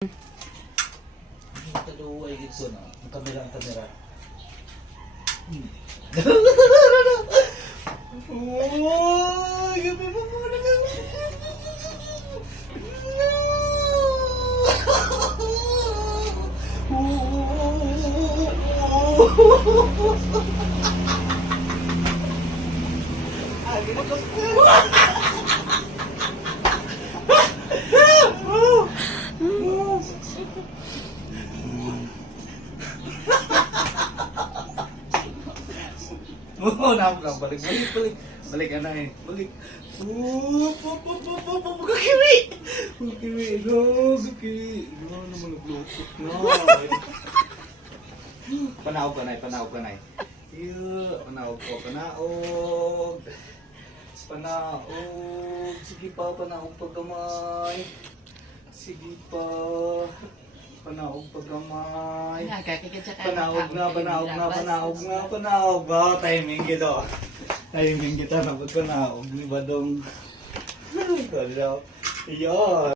Taluway ito na. Ang kamera. Oh, gabi mo muna kami. Oo, balik. Balik na eh. Balik. Kakiwi! Kakiwi, no, kakiwi. No, naman naglutok na. Panaog ka na. Panaog. Sige pa, panaog pagkamay. Sige pa. Panaog pagkamay. Panaog. Oh, timing kita. Timing kita na pagpanaog ni Badong. Iyon.